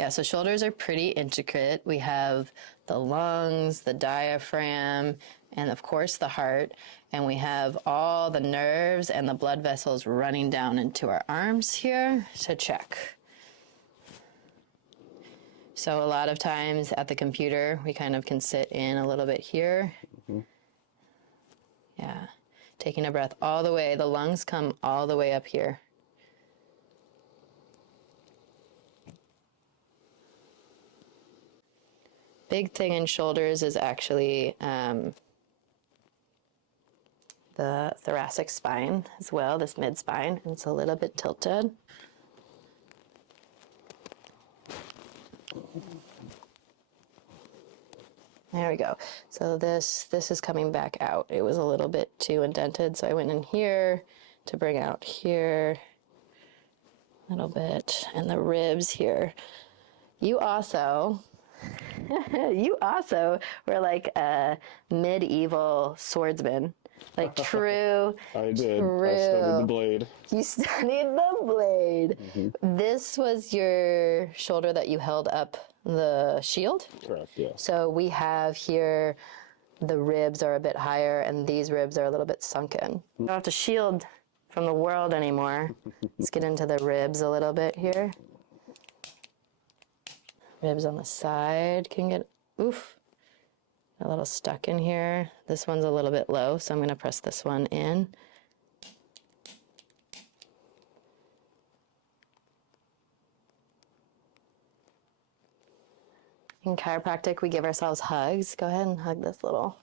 Yeah, so shoulders are pretty intricate. We have the lungs, the diaphragm, and of course the heart. And we have all the nerves and the blood vessels running down into our arms here to check. So a lot of times at the computer, we kind of can sit in a little bit here. Mm-hmm. Yeah, taking a breath all the way. The lungs come all the way up here. Big thing in shoulders is actually the thoracic spine as well, this mid-spine. It's a little bit tilted. There we go. So this is coming back out. It was a little bit too indented, so I went in here to bring out here a little bit, and the ribs here. You also were like a medieval swordsman. Like true. I did. True. I studied the blade. You studied the blade. Mm-hmm. This was your shoulder that you held up the shield? Correct, yeah. So we have here, the ribs are a bit higher and these ribs are a little bit sunken. You don't have to shield from the world anymore. Let's get into the ribs a little bit here. Ribs on the side can get, oof, a little stuck in here. This one's a little bit low, so I'm going to press this one in. In chiropractic, we give ourselves hugs. Go ahead and hug this little.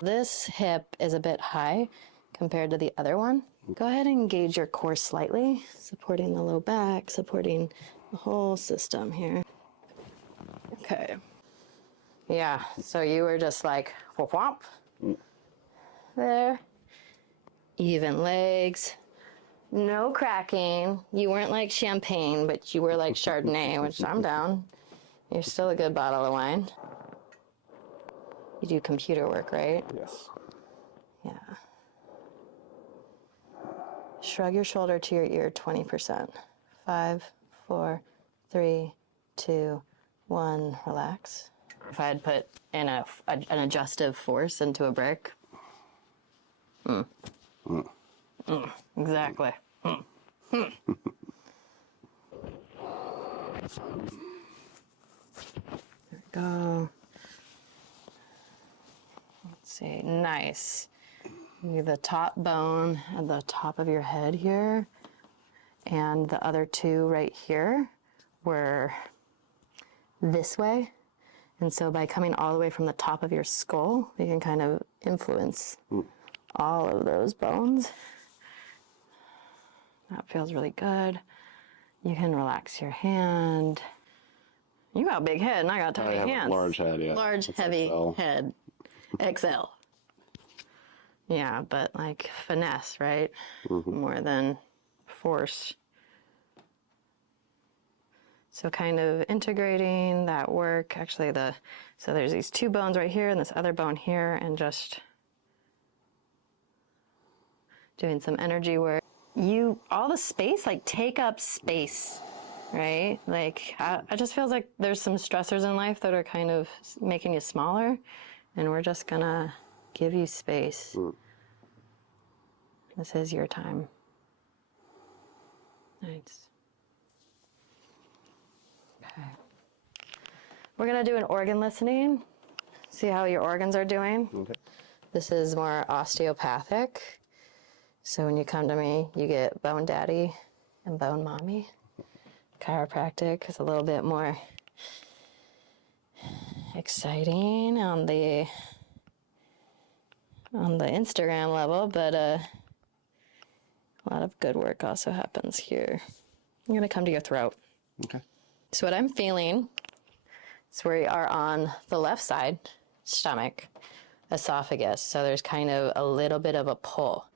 This hip is a bit high compared to the other one. Go ahead and engage your core slightly, supporting the low back, supporting the whole system here. Okay. Yeah, so you were just like, whomp, whomp. There. Even legs. No cracking. You weren't like champagne, but you were like Chardonnay, which I'm down. You're still a good bottle of wine. You do computer work, right? Yes. Yeah. Shrug your shoulder to your ear 20%. 5, 4, 3, 2, 1. Relax. If I had put in an adjustive force into a brick. Exactly. There we go. Let's see. Nice. The top bone at the top of your head here, and the other two right here were this way. And so by coming all the way from the top of your skull, you can kind of influence all of those bones. That feels really good. You can relax your hand. You got a big head, and I got tiny hands. I have a large head, yeah. Large, it's heavy XL. head. XL. Yeah, but like finesse, right? More than force. So kind of integrating that work. Actually, so there's these two bones right here and this other bone here, and just doing some energy work. All the space, like take up space, right? Like, I just feels like there's some stressors in life that are kind of making you smaller, and we're just gonna give you space. This is your time. Nice. Okay. We're gonna do an organ listening, see how your organs are doing. Okay. This is more osteopathic. So when you come to me, you get bone daddy and bone mommy. Chiropractic is a little bit more exciting on the Instagram level, but a lot of good work also happens here. I'm gonna come to your throat. Okay. So what I'm feeling is we are on the left side, stomach, esophagus. So there's kind of a little bit of a pull.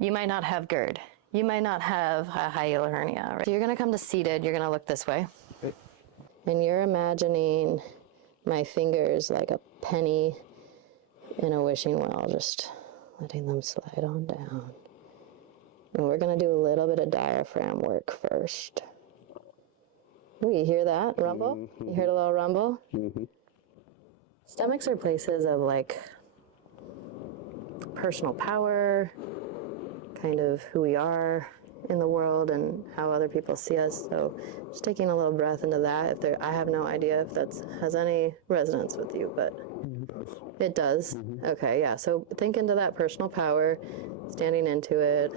You might not have GERD. You might not have a hiatal hernia. Right? So you're gonna come to seated. You're gonna look this way. Okay. And you're imagining my fingers like a penny in a wishing well, just letting them slide on down. And we're gonna do a little bit of diaphragm work first. Ooh, you hear that rumble? Mm-hmm. You heard a little rumble? Mm-hmm. Stomachs are places of like personal power, kind of who we are in the world and how other people see us. So just taking a little breath into that. I have no idea if that has any resonance with you, but it does. Mm-hmm. Okay, yeah. So think into that personal power, standing into it.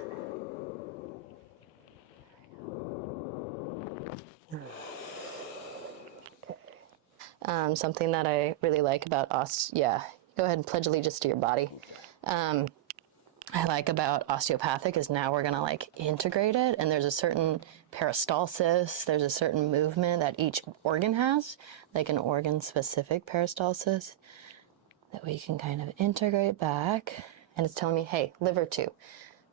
Okay. Something that I really like about go ahead and pledge allegiance to your body. I like about osteopathic is now we're going to like integrate it, and there's a certain peristalsis, there's a certain movement that each organ has, like an organ specific peristalsis that we can kind of integrate back. And it's telling me, hey, liver too,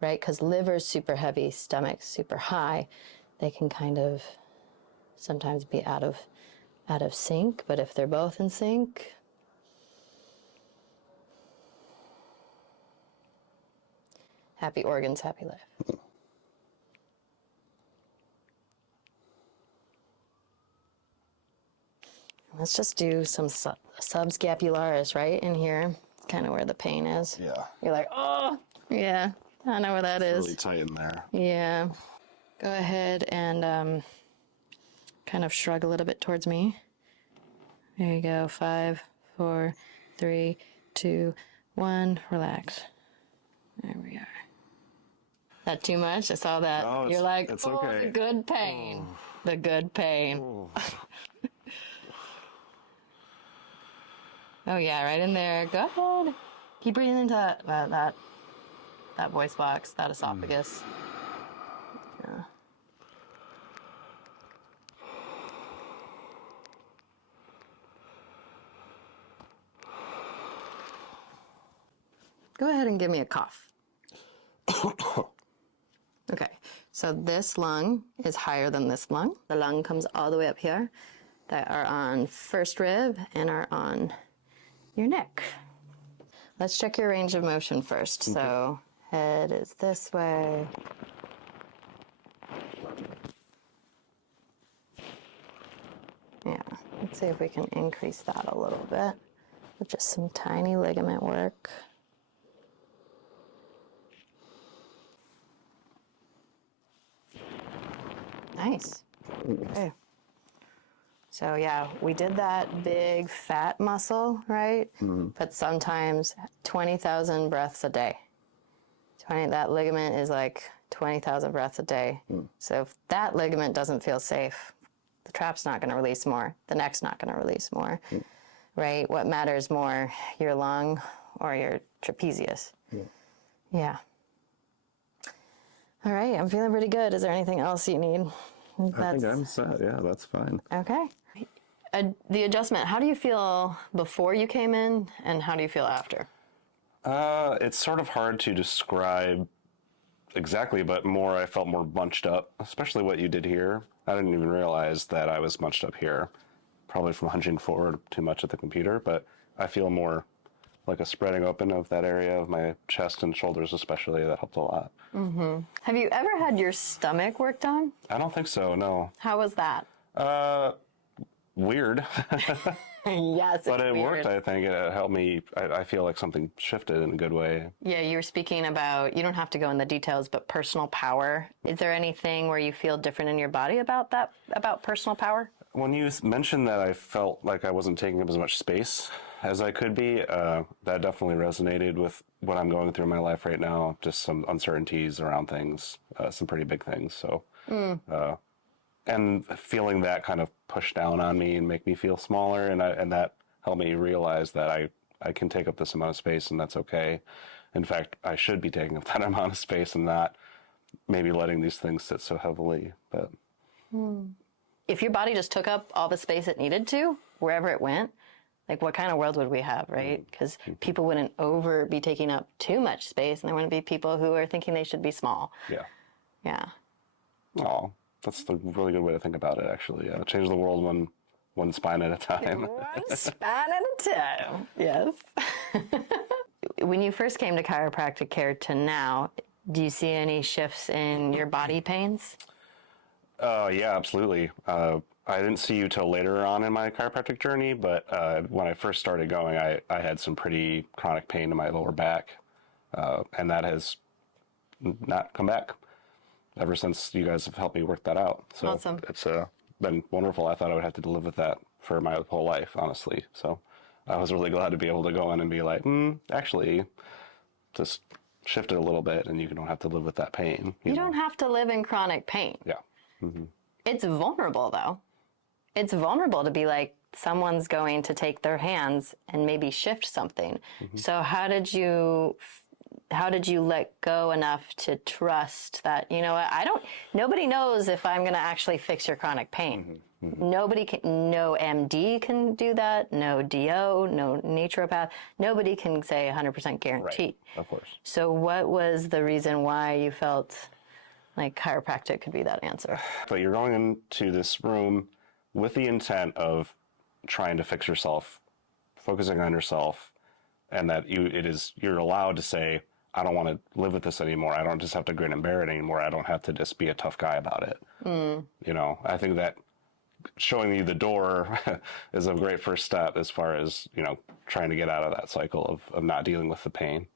right? Because liver's super heavy, stomach's super high. They can kind of sometimes be out of sync, but if they're both in sync, happy organs, happy life. Let's just do some subscapularis right in here. Kind of where the pain is. Yeah. You're like, oh, yeah, I know where that is. Really tight in there. Yeah. Go ahead and kind of shrug a little bit towards me. There you go. 5, 4, 3, 2, 1. Relax. There we are. That too much? I saw that. No, you're like, it's oh, okay. The good pain. Oh. The good pain. Oh. Oh yeah, right in there. Go ahead. Keep breathing into that voice box, that esophagus. Yeah. Go ahead and give me a cough. Okay, so this lung is higher than this lung. The lung comes all the way up here. That are on first rib and are on your neck. Let's check your range of motion first. Okay. So head is this way. Yeah, let's see if we can increase that a little bit with just some tiny ligament work. Nice. Okay. So yeah, we did that big fat muscle, right? Mm-hmm. But sometimes 20,000 breaths a day. That ligament is like 20,000 breaths a day. Mm. So if that ligament doesn't feel safe, the trap's not going to release more. The neck's not going to release more, right? What matters more, your lung or your trapezius? Yeah. All right, I'm feeling pretty good. Is there anything else you need? I think I'm set. Yeah, that's fine. Okay. The adjustment, how do you feel before you came in and how do you feel after? It's sort of hard to describe exactly, but I felt more bunched up, especially what you did here. I didn't even realize that I was bunched up here, probably from hunching forward too much at the computer, but I feel more like a spreading open of that area of my chest and shoulders especially. That helped a lot. Mm-hmm. Have you ever had your stomach worked on? I don't think so, no. How was that? Weird. Yes, but it weird. Worked, I think. It helped me. I feel like something shifted in a good way. Yeah, you were speaking about, you don't have to go in the details, but personal power. Is there anything where you feel different in your body about that, about personal power? When you mentioned that I felt like I wasn't taking up as much space as I could be, that definitely resonated with what I'm going through in my life right now. Just some uncertainties around things, some pretty big things. So, and feeling that kind of push down on me and make me feel smaller, and that helped me realize that I can take up this amount of space and that's okay. In fact, I should be taking up that amount of space and not maybe letting these things sit so heavily. But if your body just took up all the space it needed to, wherever it went, like what kind of world would we have, right? Because people wouldn't be taking up too much space, and there wouldn't be people who are thinking they should be small. Yeah. Yeah. Oh, that's a really good way to think about it, actually. Yeah. Change the world one spine at a time. One spine at a time, yes. When you first came to chiropractic care to now, do you see any shifts in your body pains? Yeah, absolutely. I didn't see you till later on in my chiropractic journey, but when I first started going, I had some pretty chronic pain in my lower back, and that has not come back ever since you guys have helped me work that out. So Awesome. it's been wonderful. I thought I would have to live with that for my whole life, honestly. So I was really glad to be able to go in and be like, actually, just shift it a little bit, and you don't have to live with that pain. You don't have to live in chronic pain. Yeah. Mm-hmm. It's vulnerable, though. It's vulnerable to be like, someone's going to take their hands and maybe shift something. Mm-hmm. So how did you let go enough to trust that, you know what, nobody knows if I'm going to actually fix your chronic pain. Mm-hmm. Mm-hmm. Nobody can, no MD can do that, no DO, no naturopath. Nobody can say 100% guarantee. Right. Of course. So what was the reason why you felt like chiropractic could be that answer? But you're going into this room with the intent of trying to fix yourself, focusing on yourself, and that you're allowed to say, I don't want to live with this anymore. I don't just have to grin and bear it anymore. I don't have to just be a tough guy about it. You know, I think that showing you the door is a great first step as far as, you know, trying to get out of that cycle of not dealing with the pain.